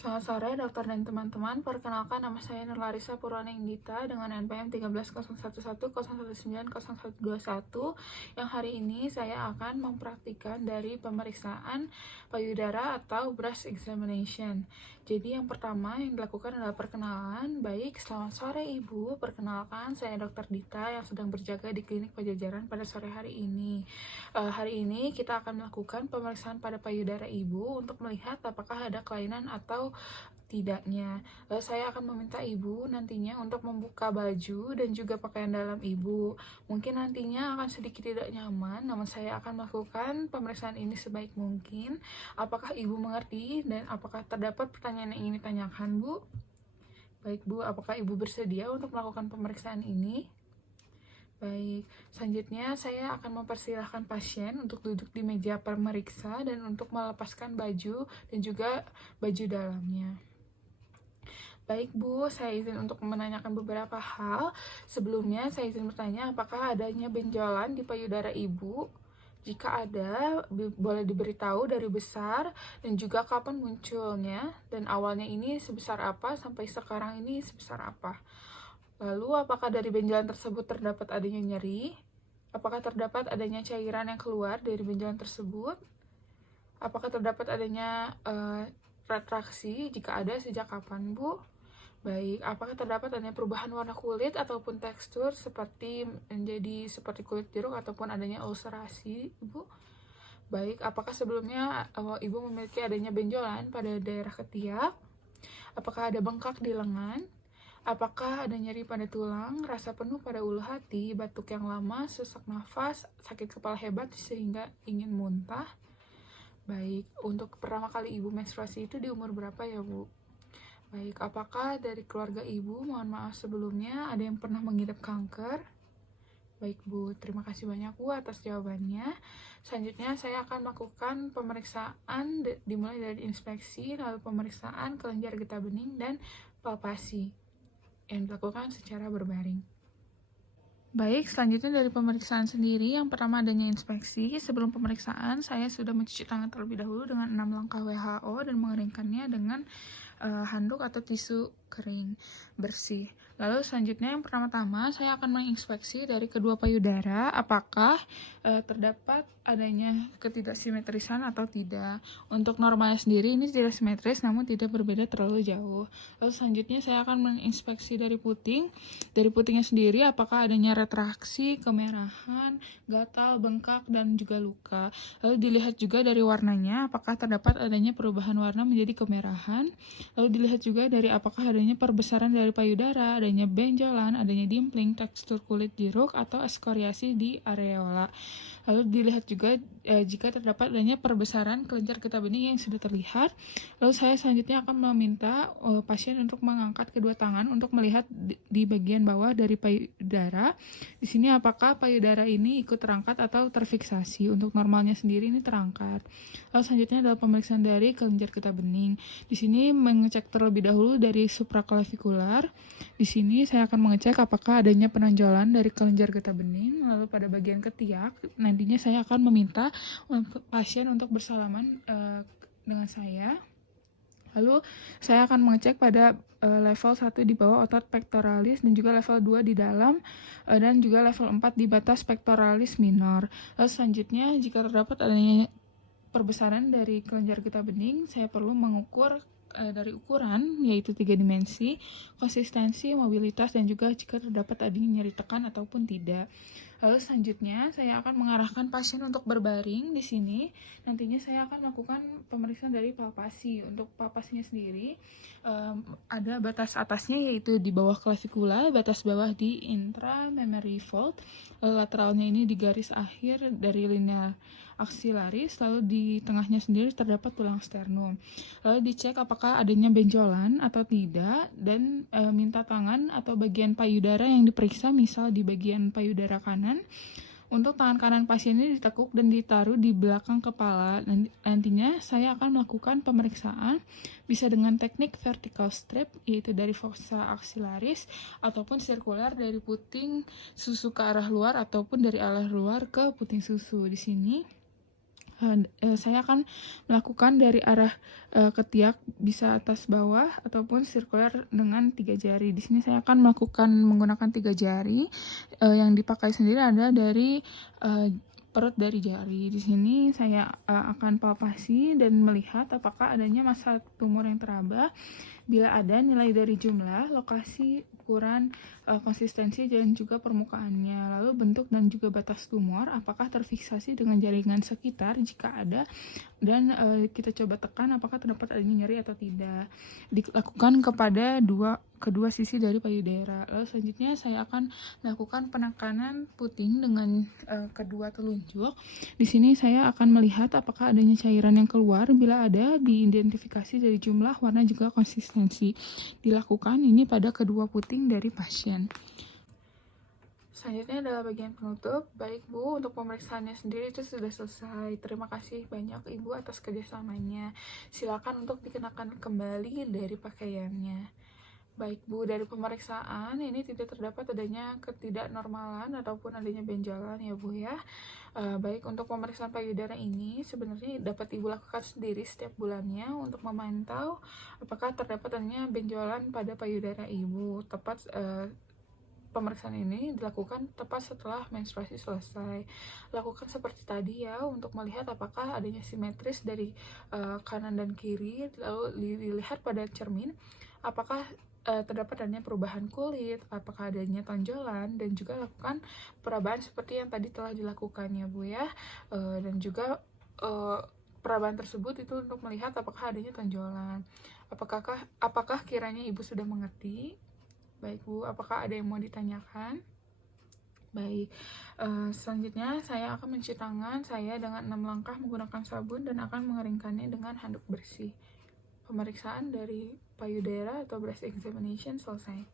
Selamat sore dokter dan teman-teman, perkenalkan nama saya Nurlarisa Purwaningdita dengan NPM 130110190121 yang hari ini saya akan mempraktikkan dari pemeriksaan payudara atau breast examination. Jadi yang pertama yang dilakukan adalah perkenalan. Baik, selamat sore Ibu, perkenalkan saya Dr. Dita yang sedang berjaga di klinik Pajajaran pada sore hari ini. Hari ini kita akan melakukan pemeriksaan pada payudara Ibu untuk melihat apakah ada kelainan atau tidaknya. Saya akan meminta Ibu nantinya untuk membuka baju dan juga pakaian dalam Ibu. Mungkin nantinya akan sedikit tidak nyaman, namun saya akan melakukan pemeriksaan ini sebaik mungkin. Apakah Ibu mengerti dan apakah terdapat pertanyaan yang ingin ditanyakan, Bu? Baik, Bu, apakah Ibu bersedia untuk melakukan pemeriksaan ini? Baik, selanjutnya saya akan mempersilahkan pasien untuk duduk di meja pemeriksa dan untuk melepaskan baju dan juga baju dalamnya. Baik Bu, saya izin untuk menanyakan beberapa hal. Sebelumnya saya izin bertanya apakah adanya benjolan di payudara Ibu? Jika ada, boleh diberitahu dari besar dan juga kapan munculnya dan awalnya ini sebesar apa sampai sekarang ini sebesar apa. Lalu apakah dari benjolan tersebut terdapat adanya nyeri? Apakah terdapat adanya cairan yang keluar dari benjolan tersebut? Apakah terdapat adanya retraksi? Jika ada, sejak kapan, Bu? Baik, apakah terdapat adanya perubahan warna kulit ataupun tekstur seperti menjadi seperti kulit jeruk ataupun adanya ulcerasi, Ibu? Baik, apakah sebelumnya Ibu memiliki adanya benjolan pada daerah ketiak? Apakah ada bengkak di lengan? Apakah ada nyeri pada tulang, rasa penuh pada ulu hati, batuk yang lama, sesak nafas, sakit kepala hebat sehingga ingin muntah? Baik, untuk pertama kali Ibu menstruasi itu di umur berapa ya, Bu? Baik, apakah dari keluarga Ibu, mohon maaf sebelumnya, ada yang pernah mengidap kanker? Baik Bu, terima kasih banyak Bu atas jawabannya. Selanjutnya saya akan melakukan pemeriksaan dimulai dari inspeksi, lalu pemeriksaan kelenjar getah bening dan palpasi yang dilakukan secara berbaring. Baik, selanjutnya dari pemeriksaan sendiri, yang pertama adanya inspeksi. Sebelum pemeriksaan, saya sudah mencuci tangan terlebih dahulu dengan 6 langkah WHO dan mengeringkannya dengan handuk atau tisu kering bersih. Lalu selanjutnya yang pertama-tama saya akan menginspeksi dari kedua payudara apakah terdapat adanya ketidaksimetrisan atau tidak. Untuk normalnya sendiri ini tidak simetris namun tidak berbeda terlalu jauh. Lalu selanjutnya saya akan menginspeksi dari puting. Dari putingnya sendiri apakah adanya retraksi, kemerahan, gatal, bengkak, dan juga luka. Lalu dilihat juga dari warnanya apakah terdapat adanya perubahan warna menjadi kemerahan. Lalu dilihat juga dari apakah adanya perbesaran dari payudara, adanya benjolan, adanya dimpling, tekstur kulit jeruk, atau ekskoriasi di areola. Lalu dilihat juga jika terdapat adanya perbesaran kelenjar getah bening yang sudah terlihat. Lalu saya selanjutnya akan meminta pasien untuk mengangkat kedua tangan untuk melihat di bagian bawah dari payudara. Di sini apakah payudara ini ikut terangkat atau terfiksasi. Untuk normalnya sendiri ini terangkat. Lalu selanjutnya adalah pemeriksaan dari kelenjar getah bening. Di sini mengecek terlebih dahulu dari supraklavikular. Di sini saya akan mengecek apakah adanya penonjolan dari kelenjar getah bening. Lalu pada bagian ketiak, nantinya saya akan meminta pasien untuk bersalaman dengan saya. Lalu saya akan mengecek pada level 1 di bawah otot pectoralis dan juga level 2 di dalam dan juga level 4 di batas pectoralis minor. Lalu selanjutnya jika terdapat adanya perbesaran dari kelenjar getah bening, saya perlu mengukur dari ukuran yaitu 3 dimensi, konsistensi, mobilitas, dan juga jika terdapat adanya nyeri tekan ataupun tidak. Lalu selanjutnya saya akan mengarahkan pasien untuk berbaring di sini. Nantinya saya akan melakukan pemeriksaan dari palpasi. Untuk palpasinya sendiri ada batas atasnya yaitu di bawah klavikula, batas bawah di intramammary fold, lateralnya ini di garis akhir dari linear aksilaris, lalu di tengahnya sendiri terdapat tulang sternum. Lalu dicek apakah adanya benjolan atau tidak dan minta tangan atau bagian payudara yang diperiksa, misal di bagian payudara kanan. Untuk tangan kanan pasien ini ditekuk dan ditaruh di belakang kepala. Nantinya saya akan melakukan pemeriksaan bisa dengan teknik vertical strip yaitu dari fossa axillaris ataupun sirkular dari puting susu ke arah luar ataupun dari arah luar ke puting susu. Di sini Saya akan melakukan dari arah ketiak, bisa atas bawah ataupun sirkuler dengan 3 jari. Di sini saya akan melakukan menggunakan 3 jari. Yang dipakai sendiri ada dari perut dari jari. Di sini saya akan palpasi dan melihat apakah adanya massa tumor yang teraba. Bila ada, nilai dari jumlah, lokasi, ukuran, konsistensi, dan juga permukaannya. Lalu bentuk dan juga batas tumor, apakah terfiksasi dengan jaringan sekitar jika ada, dan kita coba tekan apakah terdapat adanya nyeri atau tidak. Dilakukan kepada kedua sisi dari payudara. Lalu selanjutnya saya akan melakukan penekanan puting dengan kedua telunjuk. Di sini saya akan melihat apakah adanya cairan yang keluar. Bila ada, diidentifikasi dari jumlah, warna, juga konsistensi. Dilakukan ini pada kedua puting dari pasien. Selanjutnya adalah bagian penutup. Baik Bu, untuk pemeriksaannya sendiri itu sudah selesai. Terima kasih banyak Ibu atas kerjasamanya. Silakan untuk dikenakan kembali dari pakaiannya. Baik Bu, dari pemeriksaan ini tidak terdapat adanya ketidaknormalan ataupun adanya benjolan ya Bu ya. Baik, untuk pemeriksaan payudara ini sebenarnya dapat Ibu lakukan sendiri setiap bulannya untuk memantau apakah terdapat adanya benjolan pada payudara Ibu. Pemeriksaan ini dilakukan tepat setelah menstruasi selesai. Lakukan seperti tadi ya, untuk melihat apakah adanya simetris dari kanan dan kiri. Lalu dilihat pada cermin apakah terdapat adanya perubahan kulit, apakah adanya tonjolan, dan juga lakukan perabaan seperti yang tadi telah dilakukan ya Bu ya. Dan juga perabaan tersebut itu untuk melihat apakah adanya tonjolan. Apakah kiranya Ibu sudah mengerti? Baik Bu, apakah ada yang mau ditanyakan? Baik, selanjutnya saya akan mencuci tangan saya dengan 6 langkah menggunakan sabun dan akan mengeringkannya dengan handuk bersih. Pemeriksaan dari payudara atau breast examination selesai.